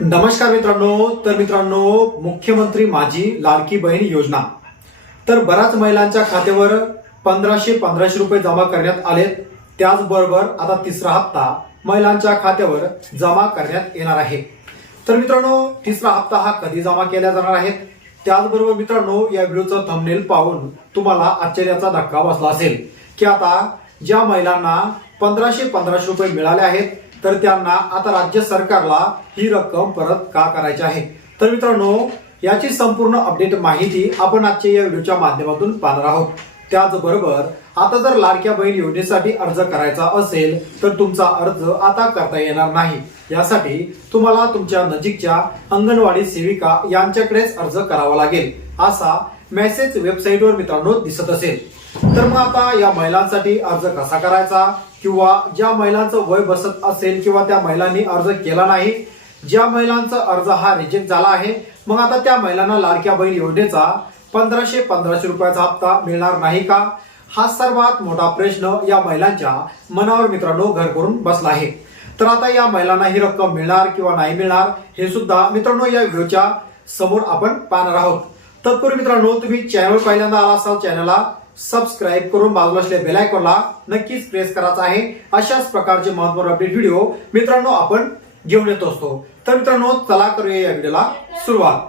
नमस्कार मित्रांनो तर मित्रांनो मुख्यमंत्री माझी लाडकी बहीण योजना. तर बऱ्याच महिलांच्या खात्यावर पंधराशे पंधराशे रुपये जमा करण्यात आलेत. त्याचबरोबर आता तिसरा हप्ता महिलांच्या खात्यावर जमा करण्यात येणार आहे. तर मित्रांनो तिसरा हप्ता हा कधी जमा केला जाणार आहे? त्याचबरोबर मित्रांनो या व्हिडिओचं थंबनेल पाहून तुम्हाला आश्चर्याचा धक्का बसला असेल. की आता ज्या महिलांना पंधराशे पंधराशे रुपये मिळाले आहेत तर त्यांना आता राज्य सरकारला ही रक्कम परत का करायची आहे? तर मित्रांनो याची संपूर्ण अपडेट माहिती आपण आजच्या या व्हिडिओच्या माध्यमातून पाहणार आहोत. त्याचबरोबर आता जर लाडक्या बहीण योजनेसाठी अर्ज करायचा असेल तर तुमचा अर्ज आता करता येणार नाही. यासाठी तुम्हाला तुमच्या नजीकच्या अंगणवाडी सेविका यांच्याकडेच अर्ज करावा लागेल असा मेसेज वेबसाईटवर मित्रांनो दिसत असेल. तर मग आता या महिलांसाठी अर्ज कसा करायचा? किंवा ज्या महिलांचं वय बसत असेल किंवा त्या महिलांनी अर्ज केला नाही ज्या महिलांचा अर्ज हा रिजेक्ट झाला आहे मग आता त्या महिलांना लाडक्या बहीण योजनेचा पंधराशे पंधराशे रुपयाचा हप्ता मिळणार नाही का? हा सर्वात मोठा प्रश्न या महिलांच्या मनावर मित्रांनो घर करून बसला आहे. तर आता या महिलांना ही रक्कम मिळणार किंवा नाही मिळणार हे सुद्धा मित्रांनो या व्हिडिओच्या समोर आपण पाहणार आहोत. तत्पूर्वी मित्रांनो तुम्ही चॅनल पहिल्यांदा आला असाल चॅनलला सबस्क्राईब करून बाजूला असलेल्या बेलायकॉनला नक्कीच प्रेस करायचा आहे. अशाच प्रकारचे महत्त्वपूर्ण अपडेट व्हिडिओ मित्रांनो आपण घेऊन येत असतो. तर मित्रांनो चला करूया या व्हिडिओला सुरुवात.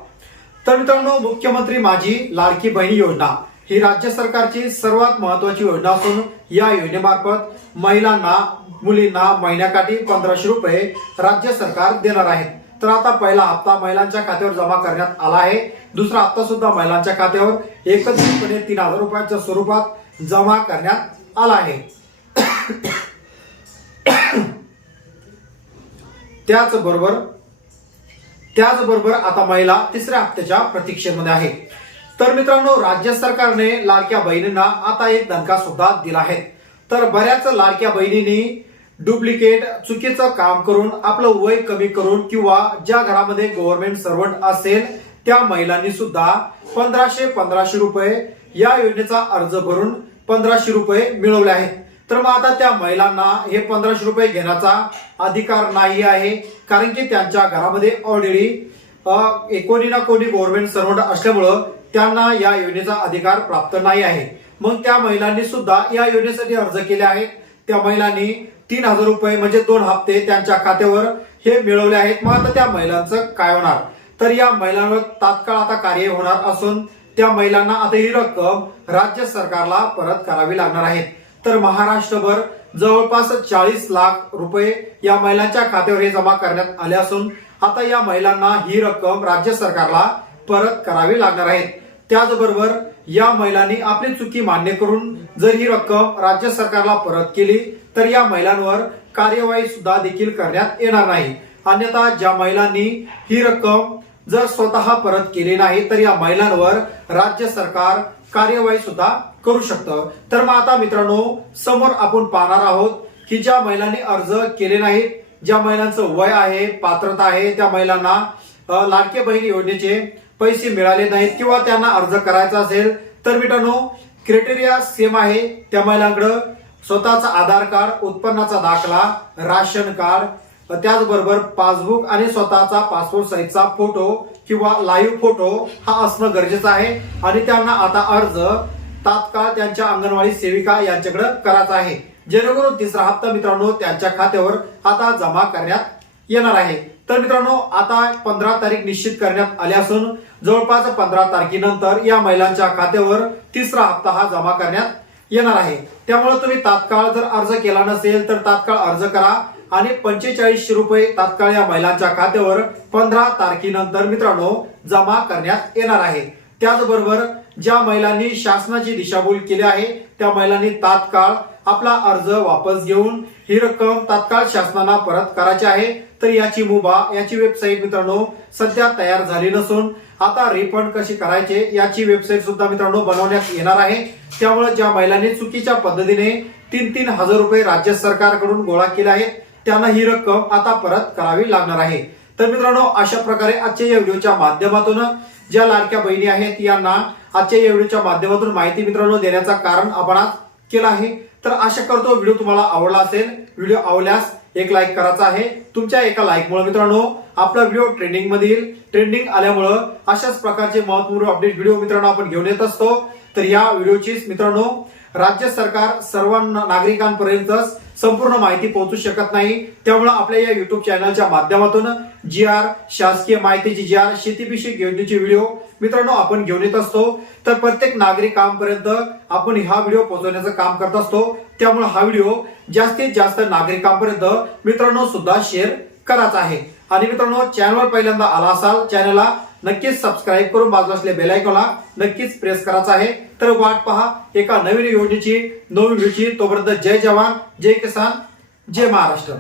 तर मित्रांनो मुख्यमंत्री माझी लाडकी बहिणी योजना ही राज्य सरकारची सर्वात महत्वाची योजना असून या योजनेमार्फत महिलांना मुलींना महिन्याकाठी पंधराशे रुपये राज्य सरकार देणार आहेत. तर आता पहिला हप्ता महिलांच्या खात्यावर जमा करण्यात आला आहे. दुसरा हप्ता सुद्धा महिलांच्या खात्यावर एकत्रितपणे तीन हजार रुपयाच्या स्वरूपात जमा करण्यात आला आहे. त्याचबरोबर त्याचबरोबर आता महिला तिसऱ्या हप्त्याच्या प्रतीक्षेमध्ये आहे. तर मित्रांनो राज्य सरकारने लाडक्या बहिणींना आता एक दणका सुद्धा दिला आहे. तर बऱ्याच लाडक्या बहिणींनी डुप्लिकेट चुकीचं काम करून आपलं वय कमी करून किंवा ज्या घरामध्ये गव्हर्नमेंट सर्वंट असेल त्या महिलांनी सुद्धा पंधराशे पंधराशे रुपये या योजनेचा अर्ज भरून पंधराशे रुपये मिळवले आहेत. तर मग आता त्या महिलांना हे पंधराशे रुपये घेण्याचा अधिकार नाही आहे कारण की त्यांच्या घरामध्ये ऑलरेडी कोणी ना कोणी गव्हर्नमेंट सर्वंट असल्यामुळं त्यांना या योजनेचा अधिकार प्राप्त नाही आहे. मग त्या महिलांनी सुद्धा या योजनेसाठी अर्ज केले आहेत. त्या महिलांनी तीन हजार रुपये म्हणजे दोन हप्ते त्यांच्या खात्यावर हे मिळवले आहेत. मग आता त्या महिलांचं काय होणार? तर या महिलांवर तात्काळ आता कार्य होणार असून त्या महिलांना आता ही रक्कम राज्य सरकारला परत करावी लागणार आहे. तर महाराष्ट्रभर जवळपास चाळीस लाख रुपये या महिलांच्या खात्यावर हे जमा करण्यात आले असून आता या महिलांना ही रक्कम राज्य सरकारला परत करावी लागणार आहे. त्याचबरोबर या महिलांनी आपली चुकी मान्य करून जर ही रक्कम राज्य सरकारला परत केली तर या महिलांवर कार्यवाही सुद्धा देखील करण्यात येणार नाही. अन्यथा ज्या महिलांनी ही रक्कम जर स्वतः परत केली नाही तर या महिलांवर राज्य सरकार कार्यवाही सुद्धा करू शकतं. तर मग आता मित्रांनो समोर आपण पाहणार आहोत की ज्या महिलांनी अर्ज केले नाहीत ज्या महिलांचं वय आहे पात्रता आहे त्या महिलांना लाडके बहीण योजनेचे पैसे मिळाले नाहीत किंवा त्यांना अर्ज करायचा असेल तर मित्रांनो क्रायटेरिया सेम आहे त्या महिलांकडं. स्वतःचा आधार कार्ड उत्पन्नाचा दाखला राशन कार्ड त्याचबरोबर पासबुक आणि स्वतःचा पासपोर्ट साईजचा फोटो किंवा लाईव्ह फोटो हा असणं गरजेचं आहे. आणि त्यांना आता अर्ज तात्काळ त्यांच्या अंगणवाडी सेविका यांच्याकडे करायचा आहे. जेणेकरून तिसरा हप्ता मित्रांनो त्यांच्या खात्यावर आता जमा करण्यात येणार आहे. तर मित्रांनो आता पंधरा तारीख निश्चित करण्यात आली असून जवळपास पंधरा तारखेनंतर या महिलांच्या खात्यावर तिसरा हप्ता हा जमा करण्यात येणार आहे. त्यामुळे तुम्ही तात्काळ जर अर्ज केला नसेल तर तात्काळ अर्ज करा आणि पंचेचाळीसशे रुपये तात्काळ या महिलांच्या खात्यावर पंधरा तारखेनंतर मित्रांनो जमा करण्यात येणार आहे. त्याचबरोबर ज्या महिलांनी शासनाची दिशाभूल केली आहे त्या महिलांनी तात्काळ आपला अर्ज वापस घेऊन ही रक्कम तात्काळ शासनाला परत करायची आहे. तर याची मुभा याची वेबसाईट मित्रांनो सध्या तयार झाली नसून आता रिफंड कशी करायचे याची वेबसाईट सुद्धा मित्रांनो बनवण्यात येणार आहे. त्यामुळे ज्या महिलांनी चुकीच्या पद्धतीने तीन तीन हजार रुपये राज्य सरकारकडून गोळा केले आहेत त्यांना ही रक्कम आता परत करावी लागणार आहे. तर मित्रांनो अशा प्रकारे आजच्या या व्हिडिओच्या माध्यमातून ज्या लाडक्या बहिणी आहेत यांना आजच्या या व्हिडिओच्या माध्यमातून माहिती मित्रांनो देण्याचा कारण आपण आज केलं आहे. तर आशा करतो व्हिडिओ तुम्हाला आवडला असेल. व्हिडिओ आवडल्यास एक लाईक करायचा आहे. तुमच्या एका लाईकमुळे मित्रांनो आपला व्हिडिओ ट्रेंडिंग मधील ट्रेंडिंग आल्यामुळं अशाच प्रकारचे महत्त्वपूर्ण अपडेट व्हिडिओ मित्रांनो आपण घेऊन येत असतो. तर या व्हिडिओचीच मित्रांनो राज्य सरकार सर्व नागरिकांपर्यंत संपूर्ण माहिती पोहोचू शकत नाही. त्यामुळे आपल्या या युट्यूब चॅनलच्या माध्यमातून जी आर शासकीय माहितीची जी आर शेतीविषयक योजनेचे व्हिडिओ मित्रांनो आपण घेऊन येत असतो. तर प्रत्येक नागरिकांपर्यंत आपण हा व्हिडिओ पोहोचवण्याचं काम करत असतो. त्यामुळे हा व्हिडिओ जास्तीत जास्त नागरिकांपर्यंत मित्रांनो सुद्धा शेअर करायचा आहे. आणि मित्रांनो चॅनलवर पहिल्यांदा आला असाल चॅनलला नक्कीच सबस्क्राईब करून बाजूला असलेल्या बेलायकॉनला नक्कीच प्रेस करायचा आहे. तर वाट पहा एका नवीन योजनेची नवीन व्हिडिओची तोपर्यंत जय जवान जय किसान जय महाराष्ट्र.